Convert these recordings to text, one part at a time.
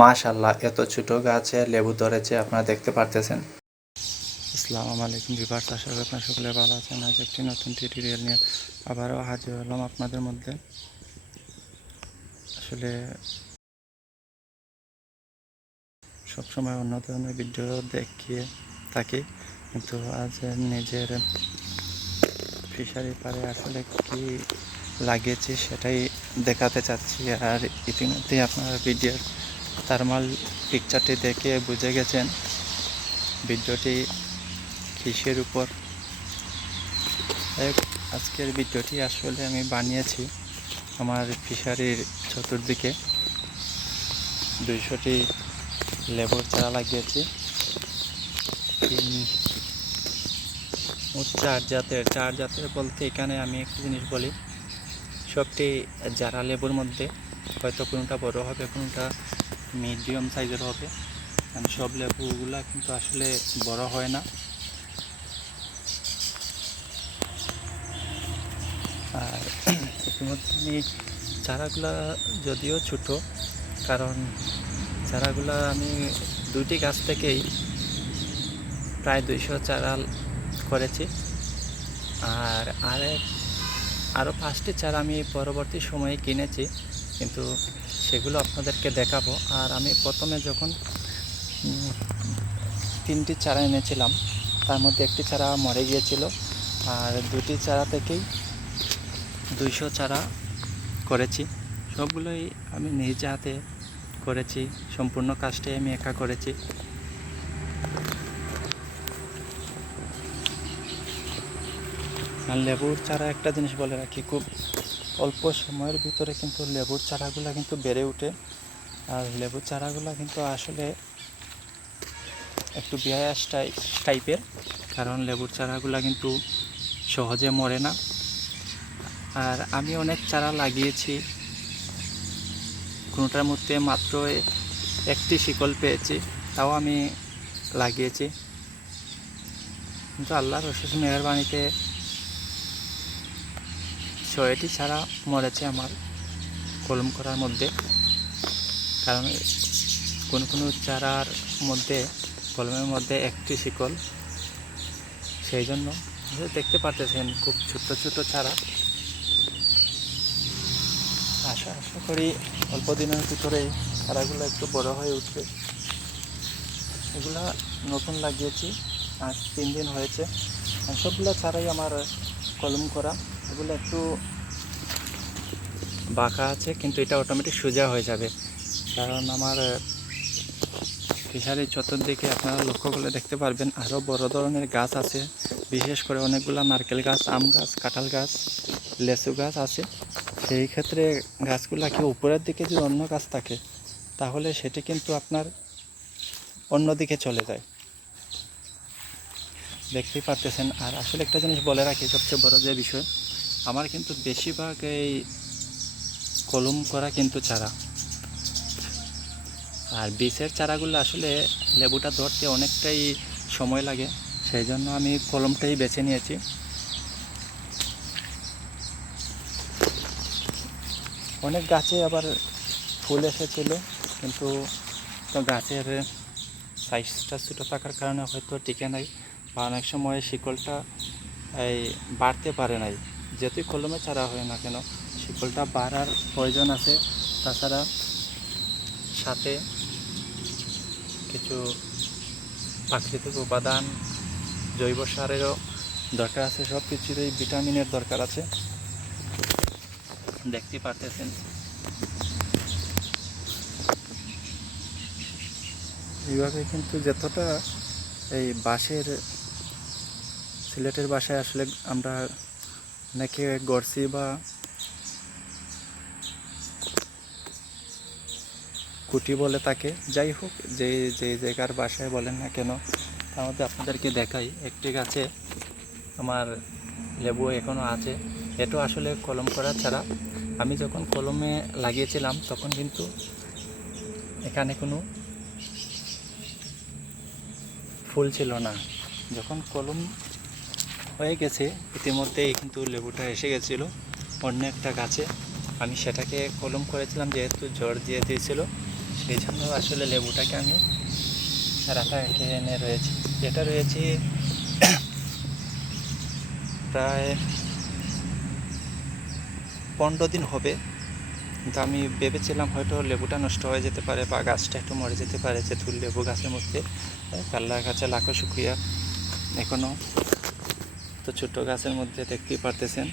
মাশাআল্লাহ এত ছোট গাছে লেবু ধরেছে, আপনারা দেখতে পারতেছেন। আসসালামু আলাইকুম ভিউয়ার্স, আশা করি আপনারা সকলে ভালো আছেন। আজ একটি নতুন টিউটোরিয়াল নিয়ে আবারও হাজির হলাম আপনাদের মধ্যে। আসলে সবসময় অন্য ধরনের ভিডিও দেখিয়ে থাকি, কিন্তু আজ নিজের ফিশারি পাড়ে আসলে কি লাগিয়েছি সেটাই দেখাতে চাচ্ছি। আর ইতিমধ্যে আপনারা ভিডিওর থার্মাল পিকচারটি দেখে বুঝে গেছেন ভিডিওটি কিসের উপর। আজকের ভিডিওটি আসলে আমি বানিয়েছি আমার ফিশারির চতুর্দিকে 200টি লেবুর চারা লাগিয়েছি। চার জাতের বলতে এখানে আমি একটি জিনিস বলি, সবটি যারা লেবুর মধ্যে হয়তো কোনোটা বড় হবে, কোনোটা মিডিয়াম সাইজের হবে। সব লেবুগুলা কিন্তু আসলে বড় হয় না। আর ইতিমধ্যে আমি চারাগুলা যদিও ছোট, কারণ চারাগুলা আমি দুটি গাছ থেকেই প্রায় 200 চারা করেছি। আর আরও 5টি চারা আমি পরবর্তী সময়ে কিনেছি, কিন্তু সেগুলো আপনাদেরকে দেখাবো। আর আমি প্রথমে যখন 3টি চারা এনেছিলাম, তার মধ্যে একটি চারা মরে গিয়েছিল, আর 2টি চারা থেকেই 200 চারা করেছি। সবগুলোই আমি নিজে হাতে করেছি, সম্পূর্ণ কাজটাই আমি একা করেছি। আর লেবুর চারা একটা জিনিস বলে রাখি, খুব অল্প সময়ের ভিতরে কিন্তু লেবুর চারাগুলো কিন্তু বেড়ে ওঠে। আর লেবুর চারাগুলো কিন্তু আসলে একটু বিয়াস টাইপের, কারণ লেবুর চারাগুলো কিন্তু সহজে মরে না। আর আমি অনেক চারা লাগিয়েছি, কোনোটার মধ্যে মাত্র একটি শিকল পেয়েছি, তাও আমি লাগিয়েছি। কিন্তু আল্লাহর অশেষ মেহেরবানিতে 6টি চারা মরেছে আমার কলম করার মধ্যে। কারণ কোনো চারার মধ্যে, কলমের মধ্যে একটি শিকল, সেই জন্য দেখতে পারতেছেন খুব ছোট ছোট চারা। আশা করি অল্প দিনের ভিতরেই চারাগুলো একটু বড় হয়ে উঠবে। এগুলা নতুন লাগিয়েছি, আজ 3 দিন হয়েছে। সবগুলো চারাই আমার কলম করা। এগুলো একটু বাঁকা আছে, কিন্তু এটা অটোমেটিক সোজা হয়ে যাবে, কারণ আমার ফিশারির চতুর্দিকে আপনারা লক্ষ্য করলে দেখতে পারবেন আরও বড় ধরনের গাছ আছে। বিশেষ করে অনেকগুলো নারকেল গাছ, আম গাছ, কাঁঠাল গাছ, লেচু গাছ আছে। সেই ক্ষেত্রে গাছগুলাকে উপরের দিকে যদি অন্য গাছ থাকে, তাহলে সেটি কিন্তু আপনার অন্যদিকে চলে যায়, দেখতেই পারতেছেন। আর আসলে একটা জিনিস বলে রাখি, সবচেয়ে বড় যে বিষয়, আমার কিন্তু বেশিরভাগ এই কলম করা কিন্তু চারা। আর বীজের চারাগুলো আসলে লেবুটা ধরতে অনেকটাই সময় লাগে, সেই জন্য আমি কলমটাই বেছে নিয়েছি। অনেক গাছে আবার ফুল এসেছিল, কিন্তু গাছের সাইজটা ছোটো থাকার কারণে হয়তো টিকে নাই, বা অনেক সময় শিকলটা বাড়তে পারে নাই। যেহেতু কলমে চারা হয় না কেন, শিকলটা বাড়ার প্রয়োজন আছে। তাছাড়া সাথে কিছু প্রাকৃতিক উপাদান, জৈব সারেরও দরকার আছে, সব কিছুরই ভিটামিনের দরকার আছে, দেখতে পারতেছেন। এইভাবে কিন্তু যতটা এই বাঁশের, সিলেটের বাসায় আসলে আমরা অনেকে গড়ছি বা কুটি বলে তাকে, যাই হোক যে জায়গার বাসায় বলেন না কেন, তার মধ্যে আপনাদেরকে দেখাই একটি গাছে আমার লেবু এখনও আছে। এটাও আসলে কলম করা ছাড়া। আমি যখন কলমে লাগিয়েছিলাম তখন কিন্তু এখানে কোনো ফুল ছিল না। যখন কলম হয়ে গেছে ইতিমধ্যেই কিন্তু লেবুটা এসে গেছিলো অন্য একটা গাছে। আমি সেটাকে কলম করেছিলাম, যেহেতু ঝড় দিয়ে দিয়েছিল, এই জন্য আসলে লেবুটাকে আমি চারাটা এনে রয়েছি। এটা রয়েছে প্রায় 15 দিন হবে, কিন্তু আমি ভেবেছিলাম হয়তো লেবুটা নষ্ট হয়ে যেতে পারে বা গাছটা একটু মরে যেতে পারে, যেহেতু লেবু গাছের মধ্যে কাল্লা গাছে লাখো শুকিয়া এখনও তো ছোটো গাছের মধ্যে দেখতেই পারতেছেন,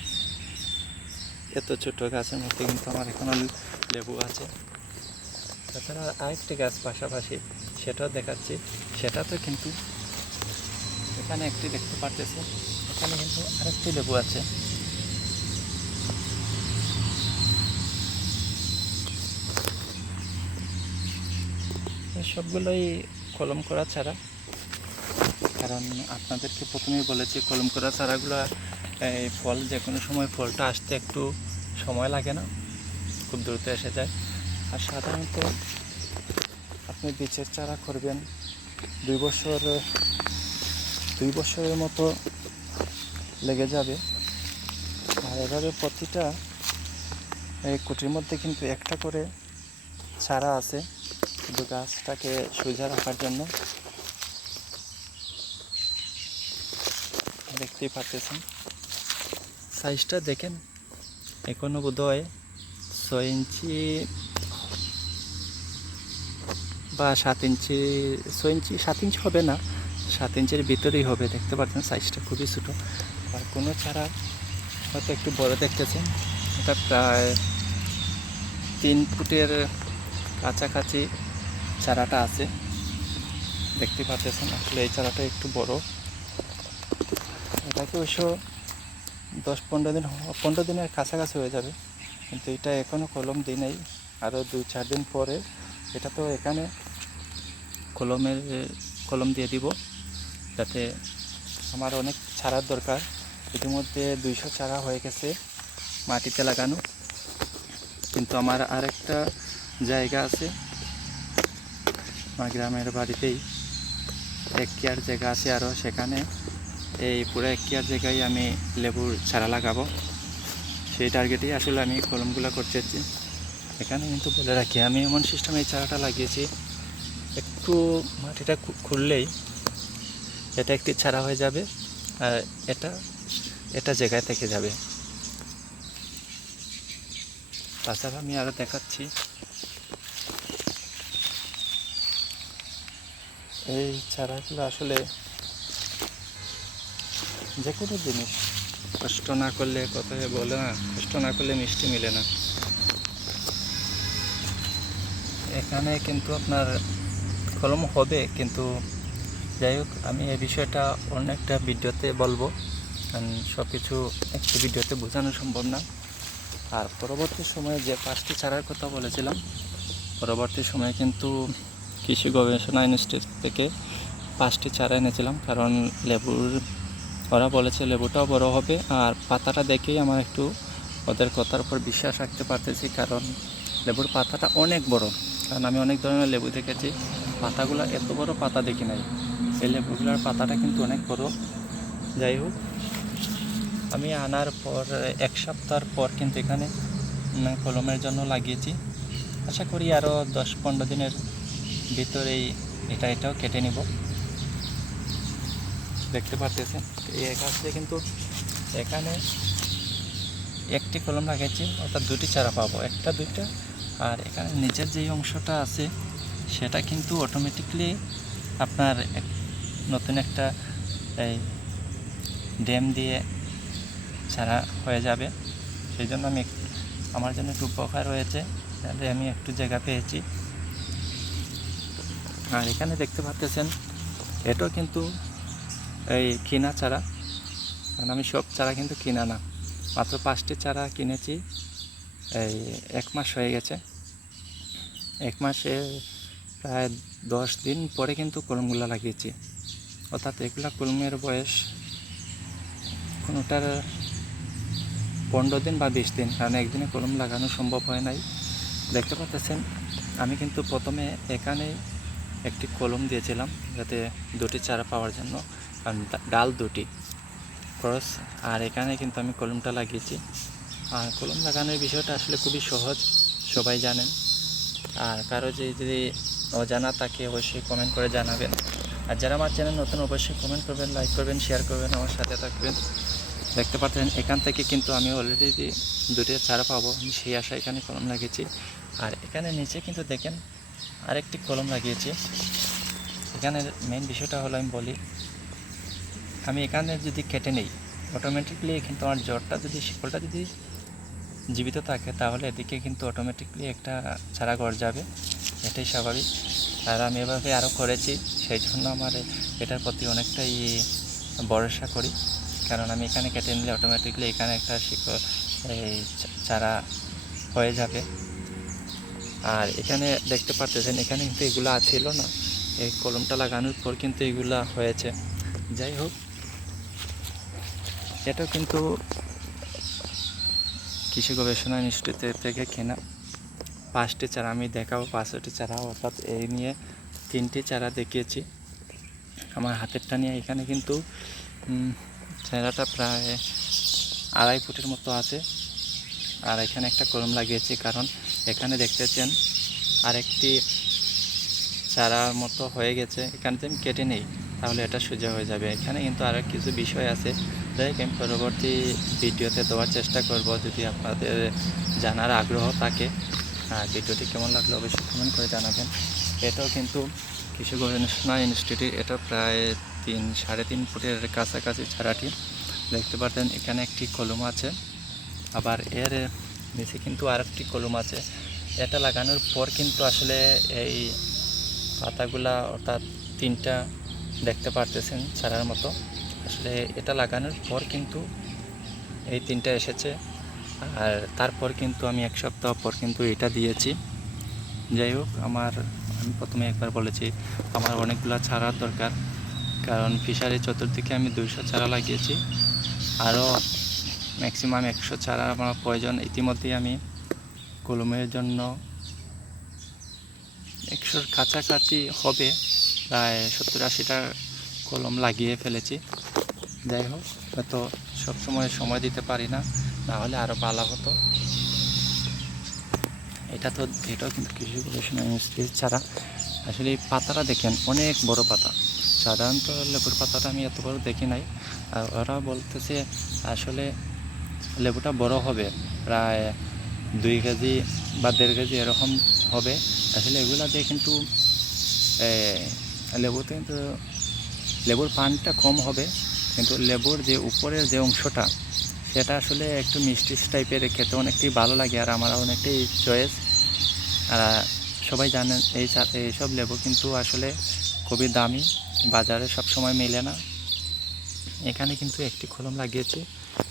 এত ছোটো গাছের মধ্যে কিন্তু আমার এখনও লেবু আছে। তাছাড়া আরেকটি গাছ পাশাপাশি সেটাও দেখাচ্ছি, সেটাতে কিন্তু এখানে একটি দেখতে পারতেছেন, এখানে কিন্তু আরেকটি লেবু আছে। সবগুলোই কলম করা চারা, কারণ আপনাদেরকে প্রথমেই বলেছি কলম করা চারাগুলো এই ফল যে কোনো সময় ফলটা আসতে একটু সময় লাগে না, খুব দ্রুত এসে যায়। আর সাধারণত আপনি বীজের চারা করবেন 2 বছরের মতো লেগে যাবে। আর এভাবে প্রতিটা এই কুটির মধ্যে কিন্তু একটা করে চারা আছে, শুধু গাছটাকে সোজা রাখার জন্য। দেখতেই পারতেছেন সাইজটা দেখেন, এখনো বোধহয় 6 ইঞ্চি বা 7 ইঞ্চি, 6 ইঞ্চি 7 ইঞ্চি হবে না, 7 ইঞ্চির ভিতরেই হবে। দেখতে পাচ্ছেন সাইজটা খুবই ছোটো। আর কোনো চারা হয়তো একটু বড় দেখতেছেন, এটা প্রায় 3 ফুটের কাছাকাছি চারাটা আছে। দেখতে পাচ্ছেন আসলে এই চারাটা একটু বড়। এটাকে অবশ্য 15 দিনের কাছাকাছি হয়ে যাবে, কিন্তু এটা এখনও কলম দিই নাই। আরও 2-4 দিন পরে এটা তো এখানে কলম দিয়ে দিব, যাতে আমার অনেক চারার দরকার। ইতিমধ্যে 200 চারা হয়ে গেছে মাটিতে লাগানো, কিন্তু আমার আরেকটা জায়গা আছে আমার গ্রামের বাড়িতেই, 1 কেয়ার জায়গা আছে আরও, সেখানে এই পুরো 1 কেয়ার জায়গায় আমি লেবুর চারা লাগাবো। সেই টার্গেটেই আসলে আমি কলমগুলো করতেছি। এখানে কিন্তু বলে রাখি, আমি এমন সিস্টেমে এই চারাটা লাগিয়েছি, একটু মাটিটা খুললেই এটা একটি চারা হয়ে যাবে, আর এটা জায়গায় থেকে যাবে। তাছাড়া আমি আরও দেখাচ্ছি, এই চারাগুলো আসলে যে কোনো জিনিস কষ্ট না করলে, কথায় বলে না, কষ্ট না করলে মিষ্টি মিলে না। এখানে কিন্তু আপনার কলম হবে, কিন্তু যাই হোক আমি এই বিষয়টা অন্য একটা ভিডিওতে বলবো, কারণ সব কিছু একটি ভিডিওতে বোঝানো সম্ভব না। আর পরবর্তী সময়ে যে 5টি চারার কথা বলেছিলাম, পরবর্তী সময়ে কিন্তু কৃষি গবেষণা ইনস্টিটিউট থেকে 5টি চারা এনেছিলাম, কারণ ওরা বলেছে লেবুটাও বড় হবে। আর পাতাটা দেখেই আমার একটু ওদের কথার উপর বিশ্বাস রাখতে পারতেছি, কারণ লেবুর পাতাটা অনেক বড়। কারণ আমি অনেক ধরনের লেবু দেখেছি, পাতাগুলো এত বড় পাতা দেখি নাই, এই লেবুগুলোর পাতাটা কিন্তু অনেক বড়। যাই হোক, আমি আনার পর 1 সপ্তাহ পর কিন্তু এখানে কলমের জন্য লাগিয়েছি। আশা করি আরও 10-15 দিনের ভিতরেই এটাও কেটে নিব। দেখতে পারতেছেন এই গাছে কিন্তু এখানে একটি কলম লাগাইছি, অর্থাৎ 2টি চারা পাবো, 1-2টা। আর এখানে নিচের যেই অংশটা আছে সেটা কিন্তু অটোমেটিকলি আপনার নতুন একটা এই ড্যাম দিয়ে চারা হয়ে যাবে। সেই জন্য আমার জন্য একটু উপকার হয়েছে, তাহলে আমি একটু জায়গা পেয়েছি। আর এখানে দেখতে পাচ্ছেন এটাও কিন্তু এই কিনা চারা, কারণ আমি সব চারা কিন্তু কিনা না, মাত্র 5টি চারা কিনেছি। এই 1 মাস হয়ে গেছে, 1 মাসে প্রায় 10 দিন পরে কিন্তু কলমগুলো লাগিয়েছি। অর্থাৎ এগুলা কলমের বয়স কোনোটার 15 দিন বা 20 দিন, কারণ একদিনে কলম লাগানো সম্ভব হয় নাই। দেখতে পাচ্ছেন আমি কিন্তু প্রথমে এখানে একটি কলম দিয়েছিলাম, যাতে 2টি চারা পাওয়ার জন্য, কারণ ডাল 2টি ক্রস। আর এখানে কিন্তু আমি কলমটা লাগিয়েছি। আর কলম লাগানোর বিষয়টা আসলে খুবই সহজ, সবাই জানেন। আর কারো যদি অজানা থাকে অবশ্যই কমেন্ট করে জানাবেন। আর যারা আমার চ্যানেল নতুন অবশ্যই কমেন্ট করবেন, লাইক করবেন, শেয়ার করবেন, আমার সাথে থাকবেন। দেখতে পাচ্ছেন এখান থেকে কিন্তু আমি অলরেডি দুটো চারা পাবো, সেই আশা এখানে কলম লাগিয়েছি। আর এখানে নিচে কিন্তু দেখেন আরেকটি কলম লাগিয়েছি। এখানে মেইন বিষয়টা হলো আমি বলি, আমি এখানে যদি কেটে নেই অটোমেটিকলি কিন্তু আমার জটটা যদি শিকড়টা যদি জীবিত থাকে তাহলে এদিকে কিন্তু অটোমেটিকলি একটা চারা গজাবে, এটাই স্বাভাবিক। আর আমি এভাবে আরও করেছি, সেই জন্য আমার এটার প্রতি অনেকটাই ভরসা করি। কারণ আমি এখানে কেটে নিলে অটোমেটিকলি এখানে একটা শিকড় এই চারা হয়ে যাবে। আর এখানে দেখতে পাচ্ছেন এখানে কিন্তু এগুলো ছিল না, এই কলমটা লাগানোর পর কিন্তু এগুলা হয়েছে। যাই হোক, এটাও কিন্তু কৃষি গবেষণা ইনস্টিটিউট থেকে কেনা 5টি চারা আমি দেখাবো, 5টি চারা, অর্থাৎ এই নিয়ে 3টি চারা দেখিয়েছি আমার হাতেরটা নিয়ে। এখানে কিন্তু চারাটা প্রায় 2.5 ফুটের মতো আছে। আর এখানে একটা কলম লাগিয়েছি, কারণ এখানে দেখতেছেন আরেকটি চারার মতো হয়ে গেছে। এখানে যদি আমি কেটে নেই তাহলে এটা সোজা হয়ে যাবে। এখানে কিন্তু আরও কিছু বিষয় আছে, যাই হোক আমি পরবর্তী ভিডিওতে দেওয়ার চেষ্টা করব যদি আপনাদের জানার আগ্রহ থাকে। আর ভিডিওটি কেমন লাগলো অবশ্যই কমেন্ট করে জানাবেন। এটাও কিন্তু কৃষি গবেষণা ইনস্টিটিউট, এটা প্রায় 3-3.5 ফুটের কাছাকাছি চারাটি। দেখতে পাচ্ছেন এখানে একটি কলম আছে, আবার এর নিচে কিন্তু আরেকটি কলম আছে। এটা লাগানোর পর কিন্তু আসলে এই পাতাগুলা অর্থাৎ 3টা দেখতে পারতেছেন চারার মতো, আসলে এটা লাগানোর পর কিন্তু এই 3টা এসেছে। আর তারপর কিন্তু আমি 1 সপ্তাহ পর কিন্তু এটা দিয়েছি। যাই হোক, আমি প্রথমে একবার বলেছি আমার অনেকগুলো চারার দরকার, কারণ ফিশারি চতুর্দিকে আমি 200 চারা লাগিয়েছি, আরও ম্যাক্সিমাম 100 চারা আমার প্রয়োজন। ইতিমধ্যেই আমি কলমের জন্য 100-র কাছাকাছি হবে, প্রায় 70-80টা কলম লাগিয়ে ফেলেছি। যাই হোক, হয়তো সবসময় সময় দিতে পারি না, নাহলে আরও ভালো হতো। এটাও কিন্তু কৃষি গবেষণা ইনস্টিটিউট ছাড়া। আসলে এই পাতাটা দেখেন অনেক বড় পাতা, সাধারণত লেবুর পাতাটা আমি এত বড় দেখি নাই। আর ওরা বলতেছে আসলে লেবুটা বড় হবে, প্রায় 2 কেজি বা 1.5 কেজি এরকম হবে। আসলে এগুলা দিয়ে কিন্তু লেবুতে কিন্তু লেবুর পানটা কম হবে, কিন্তু লেবুর যে উপরের যে অংশটা সেটা আসলে একটু মিষ্টি টাইপের, খেতে অনেকটাই ভালো লাগে। আর আমার অনেকটাই চয়েস। আর সবাই জানেন এইসব লেবু কিন্তু আসলে খুবই দামি, বাজারে সব সময় মেলে না। এখানে কিন্তু একটি কলম লাগিয়েছি,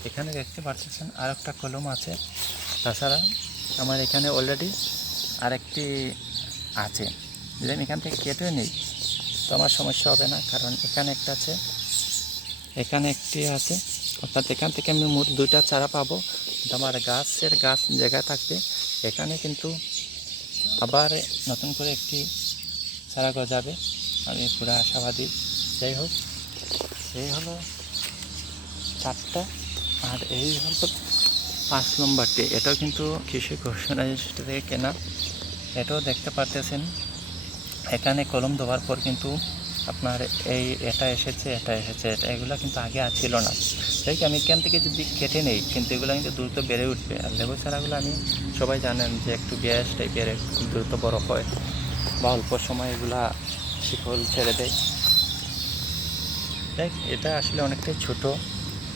এখানে দেখতে পাচ্ছেন আর একটা কলম আছে। তাছাড়া আমার এখানে অলরেডি আরেকটি আছে, যদি আমি এখান থেকে কেটে নিই তো আমার সমস্যা হবে না, কারণ এখানে একটা আছে, এখানে একটি আছে, অর্থাৎ এখান থেকে আমি মোট 2টা চারা পাবো। আমার গাছ জায়গায় থাকবে, এখানে কিন্তু আবার নতুন করে একটি চারা গজাবে, আমি পুরো আশাবাদী। যাই হোক, এই হলো 4টা, আর এই হলো 5 নম্বরটি। এটাও কিন্তু কৃষি গবেষণা ইনস্টিটিউট থেকে কেনা। এটাও দেখতে পারতেছেন এখানে কলম দেওয়ার পর কিন্তু আপনার এটা এসেছে, এগুলো কিন্তু আগে ছিল না। তাই আমি এখান থেকে যদি কেটে নেই কিন্তু এগুলো কিন্তু দ্রুত বেড়ে উঠবে। আর লেবু চারাগুলো আমি সবাই জানেন যে একটু গ্যাস টাইপের, খুব দ্রুত বড় হয় বা অল্প সময় এগুলা শিকড় ছেড়ে দেয়। দেখ, এটা আসলে অনেকটাই ছোট,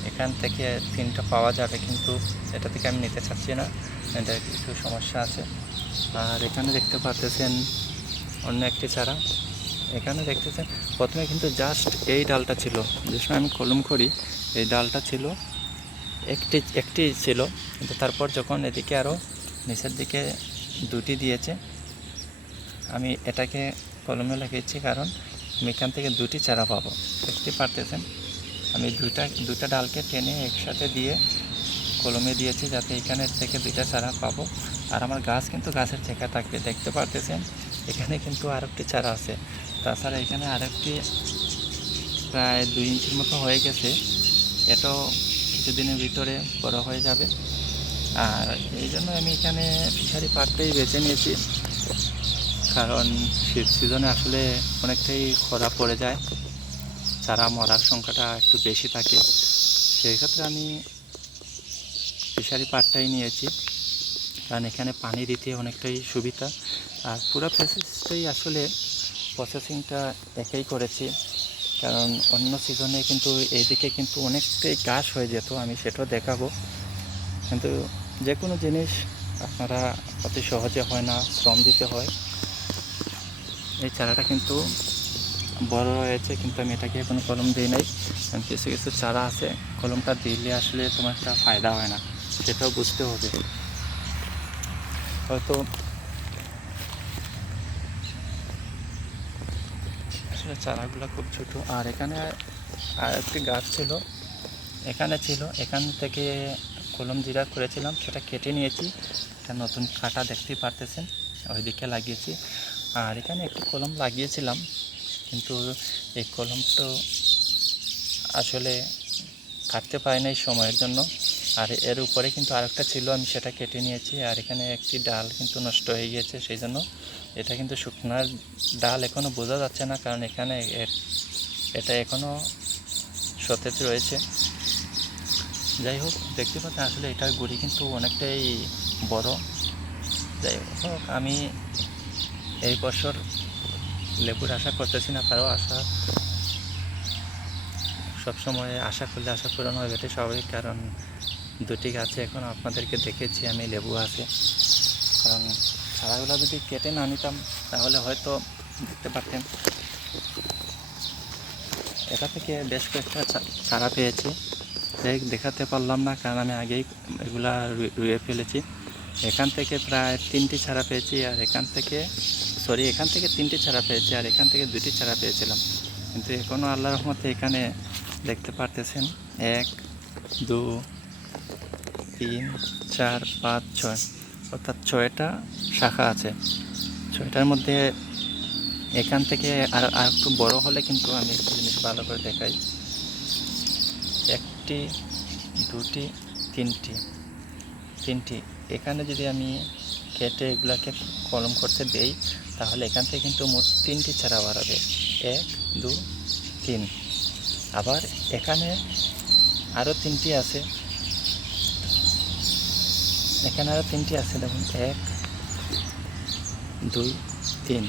এখান থেকে 3টা পাওয়া যাবে, কিন্তু এটা থেকে আমি নিতে চাচ্ছি না, এটা কিছু সমস্যা আছে। আর এখানে দেখতে পাচ্ছেন অন্য একটি চারা, এখানে দেখতেছেন প্রথমে কিন্তু জাস্ট এই ডালটা ছিল, যে সময় আমি কলম করি এই ডালটা ছিল, একটি ছিল, কিন্তু তারপর যখন এদিকে আরও নিচের দিকে 2টি দিয়েছে, আমি এটাকে কলমে লাগিয়েছি, কারণ আমি এখান থেকে 2টি চারা পাবো। দেখতে পারতেছেন আমি দুটা ডালকে টেনে একসাথে দিয়ে কলমে দিয়েছি, যাতে এখানে থেকে 2টা চারা পাবো। আর আমার গাছ কিন্তু গাছের থেকে থাকবে। দেখতে পারতেছেন এখানে কিন্তু আরেকটি চারা আছে। তাছাড়া এখানে আরেকটি প্রায় 2 ইঞ্চির মতো হয়ে গেছে, এটাও কিছুদিনের ভিতরে বড় হয়ে যাবে। আর এই জন্য আমি এখানে ফিশারি পাড়টাই বেছে নিয়েছি, কারণ শীত সিজনে আসলে অনেকটাই খরা পড়ে যায়, চারা মরার সংখ্যাটা একটু বেশি থাকে। সেই ক্ষেত্রে আমি ফিশারি পাটটাই নিয়েছি, কারণ এখানে পানি দিতে অনেকটাই সুবিধা। আর পুরো প্রসেসটাই আসলে প্রসেসিংটা একাই করেছি, কারণ অন্য সিজনে কিন্তু এইদিকে কিন্তু অনেকটাই ঘাস হয়ে যেত, আমি সেটাও দেখাবো। কিন্তু যে কোনো জিনিস আপনারা অতি সহজে হয় না, শ্রম দিতে হয়। এই চারাটা কিন্তু বড় হয়েছে, কিন্তু আমি এটাকে এখনো কলম দিই নাই, কারণ কিছু কিছু চারা আছে কলমটা দিলে আসলে তোমার একটা ফায়দা হয় না, সেটাও বুঝতে হবে। হয়তো আসলে চারাগুলো খুব ছোট। আর এখানে আর একটি গাছ ছিল, এখান থেকে কলম জিরা করেছিলাম, সেটা কেটে নিয়েছি। এটা নতুন কাটা দেখতেই পারতেছেন, ওইদিকে লাগিয়েছি। আর এখানে একটি কলম লাগিয়েছিলাম, কিন্তু এই কলমটা আসলে কাটতে পারি নাই সময়ের জন্য। আর এর উপরে কিন্তু আরেকটা ছিল, আমি সেটা কেটে নিয়েছি। আর এখানে একটি ডাল কিন্তু নষ্ট হয়ে গিয়েছে, সেই জন্য এটা কিন্তু শুকনার ডাল এখনও বোঝা যাচ্ছে না, কারণ এখানে এটা এখনও সতেজ রয়েছে। যাই হোক, দেখতে পাচ্ছেন আসলে এটার গুড়ি কিন্তু অনেকটাই বড়। যাই হোক, আমি এই বছর লেবুর আশা করতেছি না, তারও আশা সবসময় আশা করলে আশা পূরণ হবে, এটাই স্বাভাবিক। কারণ দুটি গাছে এখন আপনাদেরকে দেখেছি আমি লেবু আছে, কারণ চারাগুলো যদি কেটে না নিতাম তাহলে হয়তো দেখতে পারতেন। এটা থেকে বেশ কয়েকটা চারা পেয়েছি, দেখাতে পারলাম না কারণ আমি আগেই এগুলা রুয়ে ফেলেছি। এখান থেকে প্রায় 3টি চারা পেয়েছি, আর এখান থেকে এখান থেকে 3টি চারা পেয়েছি, আর এখান থেকে 2টি চারা পেয়েছিলাম। কিন্তু এখনও আল্লাহর রহমতে এখানে দেখতে পারতেছেন 1 2 3 4 5 6, অর্থাৎ 6টা শাখা আছে। 6টার মধ্যে এখান থেকে আর একটু বড় হলে কিন্তু আমি একটা জিনিস ভালো করে দেখাই। 1টি 2টি 3টি এখানে যদি আমি কেটে এগুলাকে কলম করতে দেই, তাহলে এখান থেকে কিন্তু মোট 3টি চারা বাড়াবে। 1 2 3। আবার এখানে আরও 3টি আছে, এখানে আরও 3টি আছে, দেখুন 1 2 3।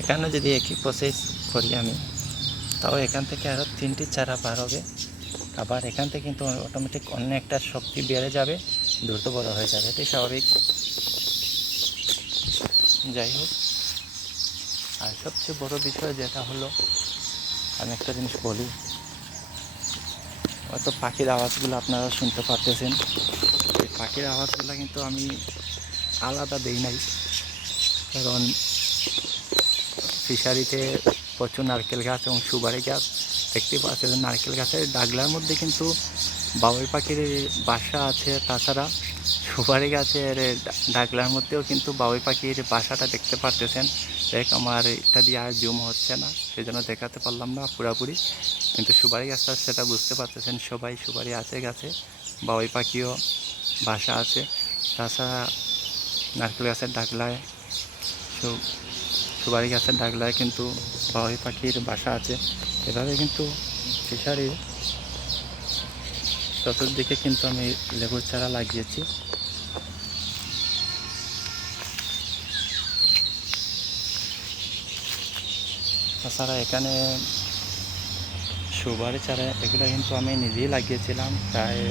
এখানে যদি একই প্রসেস করি আমি, তাও এখান থেকে আরও 3টি চারা বার হবে। আবার এখান থেকে কিন্তু অটোমেটিক অন্য একটা শক্তি বেড়ে যাবে, দ্রুত বড় হয়ে যাবে, এটাই স্বাভাবিক। যাই হোক, আর সবচেয়ে বড় বিষয় যেটা হলো, আমি একটা জিনিস বলি, হয়তো পাখির আওয়াজগুলো আপনারা শুনতে পারতেছেন। এই পাখির আওয়াজগুলো কিন্তু আমি আলাদা দেই নাই, কারণ ফিশারিতে প্রচুর নারকেল গাছ এবং সুপারি গাছ দেখতে পাচ্ছেন। নারকেল গাছের ডাগলার মধ্যে কিন্তু বাবুই পাখির বাসা আছে, তাছাড়া সুপারি গাছের ডাগলার মধ্যেও কিন্তু বাবুই পাখির বাসাটা দেখতে পারতেছেন। দেখ আমার এটা দিয়ে আর জুম হচ্ছে না, সেই জন্য দেখাতে পারলাম না পুরাপুরি, কিন্তু সুপারি গাছটা সেটা বুঝতে পারতেছেন সবাই। সুপারি আছে গাছে, বাবুই পাখিও বাসা আছে, তাছাড়া নারকেল গাছের ডাগলায় সুপারি গাছের ডাগলায় কিন্তু বাবুই পাখির বাসা আছে। এভাবে কিন্তু ফিশারির চতুর্দিকে কিন্তু আমি লেবুর চারা লাগিয়েছি। তাছাড়া এখানে সুপারি চারা এগুলো কিন্তু আমি নিজেই লাগিয়েছিলাম, প্রায়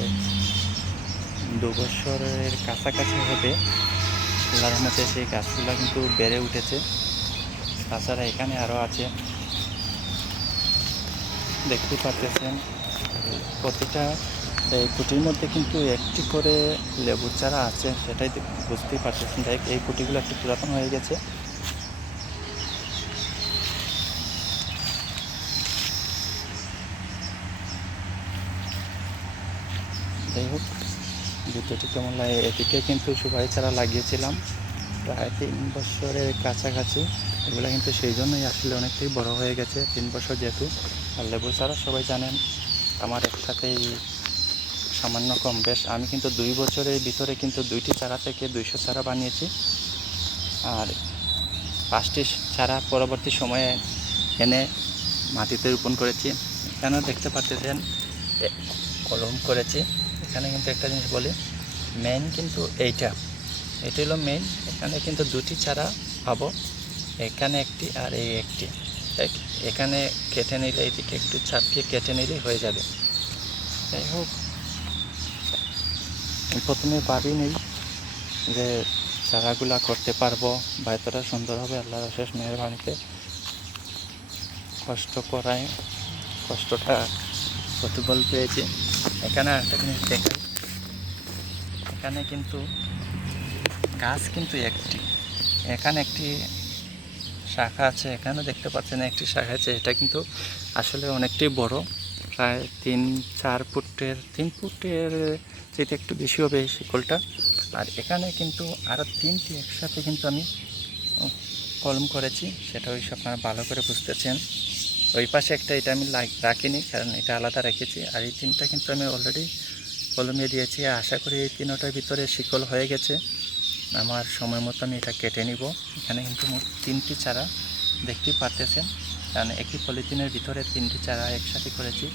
2 বছরের কাছাকাছি হবে। আল্লাহর মতে সেই গাছগুলো কিন্তু বেড়ে উঠেছে। তাছাড়া এখানে আরও আছে, দেখতে পাচ্ছেন প্রতিটা এই কুটির মধ্যে কিন্তু একটি করে লেবুর চারা আছে, সেটাই বুঝতেই পারতেছেন। তাই এই কুটিগুলো একটু পুরাতন হয়ে গেছে। যাই হোক, ভিডিওটি কেমন লাগে, এদিকে কিন্তু সুপারি চারা লাগিয়েছিলাম প্রায় 3 বছরের কাছাকাছি। এগুলো কিন্তু সেই জন্যই আসলে অনেকটাই বড় হয়ে গেছে, 3 বছর যেহেতু। আর লেবু চারা সবাই জানেন আমার একসাথেই সামান্য কম বেশ, আমি কিন্তু 2 বছরের ভিতরে কিন্তু 2টি চারা থেকে 200 চারা বানিয়েছি। আর 5টি চারা পরবর্তী সময়ে এনে মাটিতে রোপণ করেছি। এখানেও দেখতে পাচ্ছেন কলম করেছি। এখানে কিন্তু একটা জিনিস বলি, মেইন কিন্তু এটা হলো মেইন। এখানে কিন্তু 2টি চারা পাবো, এখানে একটি আর এই একটি। এখানে কেটে নিলে এইদিকে একটু চাপিয়ে কেটে নিলেই হয়ে যাবে। যাই হোক, প্রথমে ভাবিনি যে চারাগুলা করতে পারবো বা এতটা সুন্দর হবে। আল্লাহর অশেষ মেহেরবানিতে কষ্ট করায় কষ্টটা প্রতিফল পেয়েছি। এখানে একটা জিনিস দেখাই, এখানে কিন্তু গাছ কিন্তু একটি, এখানে একটি শাখা আছে, এখানেও দেখতে পাচ্ছেন একটি শাখা আছে। এটা কিন্তু আসলে অনেকটাই বড়, প্রায় 3-4 ফুটের 3 ফুটের যেটা একটু বেশি হবে এই শিকলটা। আর এখানে কিন্তু আরও 3টি একসাথে কিন্তু আমি কলম করেছি, সেটা ওই আপনারা ভালো করে বুঝতেছেন। ওই পাশে একটা, এটা আমি রাখিনি কারণ এটা আলাদা রেখেছি। আর এই 3টা কিন্তু আমি অলরেডি কলমে দিয়েছি। আশা করি এই 3টার ভিতরে শিকল হয়ে গেছে। আমার সময় মতো আমি এটা কেটে নিব। এখানে কিন্তু মোট 3টি চারা দেখতেই পারতেছেন, কারণ একই পলিথিনের ভিতরে 3টি চারা একসাথে করেছি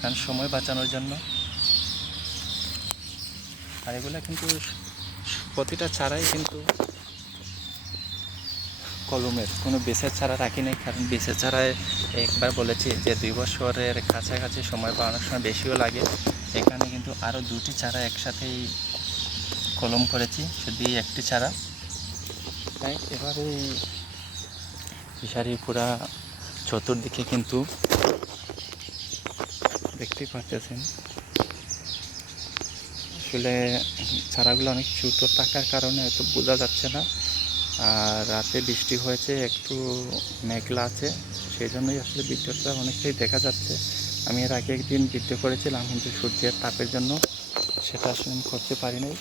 কারণ সময় বাঁচানোর জন্য। আর এগুলো কিন্তু প্রতিটা চারাই কিন্তু কলমের, কোনো বেসের চারা রাখি নাই, কারণ বেসের চারায় একবার বলেছি যে 2 বছরের কাছাকাছি সময় বা অনেক সময় বেশিও লাগে। এখানে কিন্তু আরও 2টি চারা একসাথেই কলম করেছি, শুধু একটি চারা। তাই এবারে ফিশারি পুরা চতুর্দিকে কিন্তু দেখতেই পাচ্ছেন। আসলে চারাগুলো অনেক ছোটো থাকার কারণে হয়তো বোঝা যাচ্ছে না। আর রাতে বৃষ্টি হয়েছে, একটু মেঘলা আছে, সেই জন্যই আসলে ভিডিওটা অনেকটাই দেখা যাচ্ছে। আমি এর আগে একদিন ভিডিও করেছিলাম, কিন্তু সূর্যের তাপের জন্য সেটা আসলে আমি করতে পারিনি।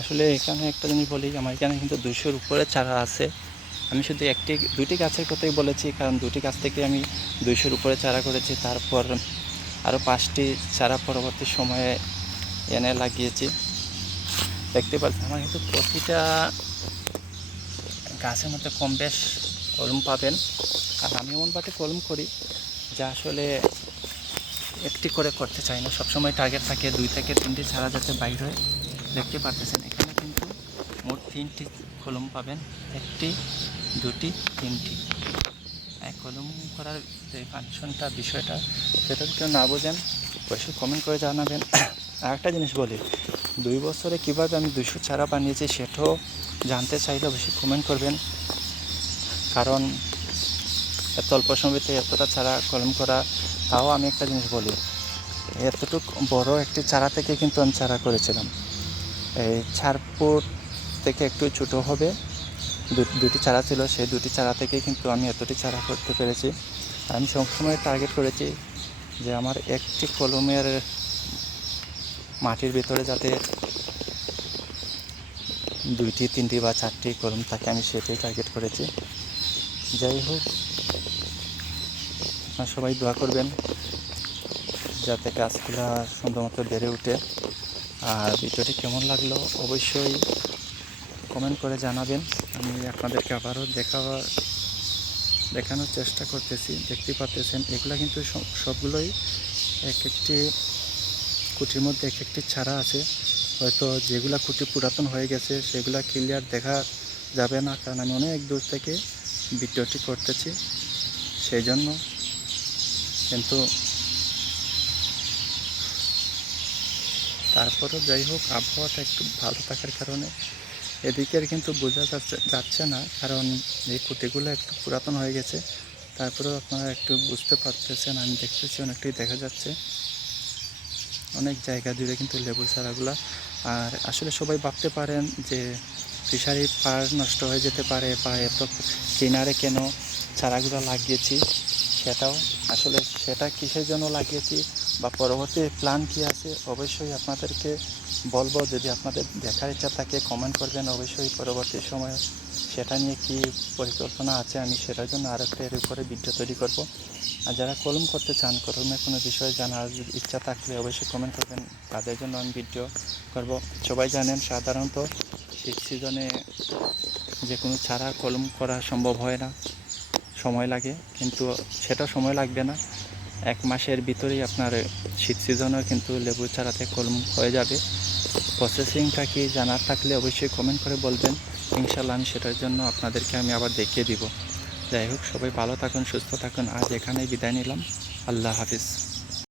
আসলে এখানে একটা জিনিস বলি, আমার এখানে কিন্তু 200-র উপরে চারা আছে। আমি শুধু 2টি গাছের কথাই বলেছি, কারণ 2টি গাছ থেকে আমি 200-র উপরে চারা করেছি। তারপর আরও 5টি চারা পরবর্তী সময়ে এনে লাগিয়েছি। দেখতে পাচ্ছি আমার কিন্তু প্রতিটা গাছের মধ্যে কম বেশ কলম পাবেন। আর আমি এমনভাবে কলম করি যা আসলে একটি করে করতে চাই না, সবসময় টার্গেট থাকে 2 থেকে 3টি চারা যাতে বাইর হয়। দেখতে পাচ্ছেন এখানে কিন্তু মোট 3টি কলম পাবেন, 1টি 2টি 3টি। কলম করার যে ফাংশনটা, বিষয়টা, সেটা কেউ না বোঝেন অবশ্যই কমেন্ট করে জানাবেন। আর একটা জিনিস বলি, 2 বছরে কীভাবে আমি 200 চারা বানিয়েছি সেটাও জানতে চাইলে অবশ্যই কমেন্ট করবেন। কারণ এত অল্প সময়তে এতটা চারা কলম করা, তাও আমি একটা জিনিস বলি, এতটুকু বড় একটি চারা থেকে কিন্তু আমি চারা করেছিলাম। এই 4 ফুট থেকে একটু ছোটো হবে, 2টি চারা ছিল, সেই 2টি চারা থেকে কিন্তু আমি এতটি চারা করতে পেরেছি। আমি সবসময় টার্গেট করেছি যে আমার একটি কলমের মাটির ভিতরে যাতে 2টি 3টি বা 4টি কলম থাকে, আমি সেটাই টার্গেট করেছি। যাই হোক, আপনারা সবাই দোয়া করবেন যাতে গাছগুলো সুন্দর মতো বেড়ে ওঠে। আর ভিডিওটি কেমন লাগলো অবশ্যই কমেন্ট করে জানাবেন। আমি আপনাদেরকে আবারও দেখানোর চেষ্টা করতেছি। দেখতে পাচ্ছেন এগুলো কিন্তু সবগুলোই একটি কুটির মধ্যে একটি চারা আছে। হয়তো যেগুলো কুটি পুরাতন হয়ে গেছে সেগুলো ক্লিয়ার দেখা যাবে না, কারণ আমি অনেক দূর থেকে ভিডিওটি করতেছি, সেই জন্য। কিন্তু তারপরও যাই হোক, আবহাওয়াটা একটু ভালো থাকার কারণে এদিকের কিন্তু বোঝা যাচ্ছে না, কারণ এই কুটিগুলো একটু পুরাতন হয়ে গেছে। তারপরেও আপনারা একটু বুঝতে পারতেছেন, আমি দেখতেছি অনেকটাই দেখা যাচ্ছে অনেক জায়গা জুড়ে কিন্তু লেবুর চারাগুলো। আর আসলে সবাই ভাবতে পারেন যে ফিশারি পার নষ্ট হয়ে যেতে পারে বা এত কিনারে কেন চারাগুলো লাগিয়েছি, সেটাও আসলে সেটা কিসের জন্য লাগিয়েছি বা পরবর্তী প্ল্যান কী আছে অবশ্যই আপনাদেরকে বলবো, যদি আপনাদের দেখার ইচ্ছা থাকে কমেন্ট করবেন অবশ্যই। পরবর্তী সময়ে সেটা নিয়ে কী পরিকল্পনা আছে আমি সেটার জন্য আরেকটা এর উপরে ভিডিও তৈরি করব। আর যারা কলম করতে চান, কলমের কোনো বিষয়ে জানার ইচ্ছা থাকলে অবশ্যই কমেন্ট করবেন, তাদের জন্য আমি ভিডিও করব। সবাই জানেন সাধারণত শীত সিজনে যে কোনো চারা কলম করা সম্ভব হয় না, সময় লাগে, কিন্তু সেটা সময় লাগবে না, 1 মাসের ভিতরেই আপনার শীত সিজনেও কিন্তু লেবু চারাতে কলম হয়ে যাবে। প্রসেসিংটা কি জানার থাকলে অবশ্যই কমেন্ট করে বলবেন, ইনশাল্লাহ আমি সেটার জন্য আপনাদেরকে আমি আবার দেখিয়ে দিব। যাই হোক, সবাই ভালো থাকুন, সুস্থ থাকুন। আজ এখানেই বিদায় নিলাম। আল্লাহ হাফিজ।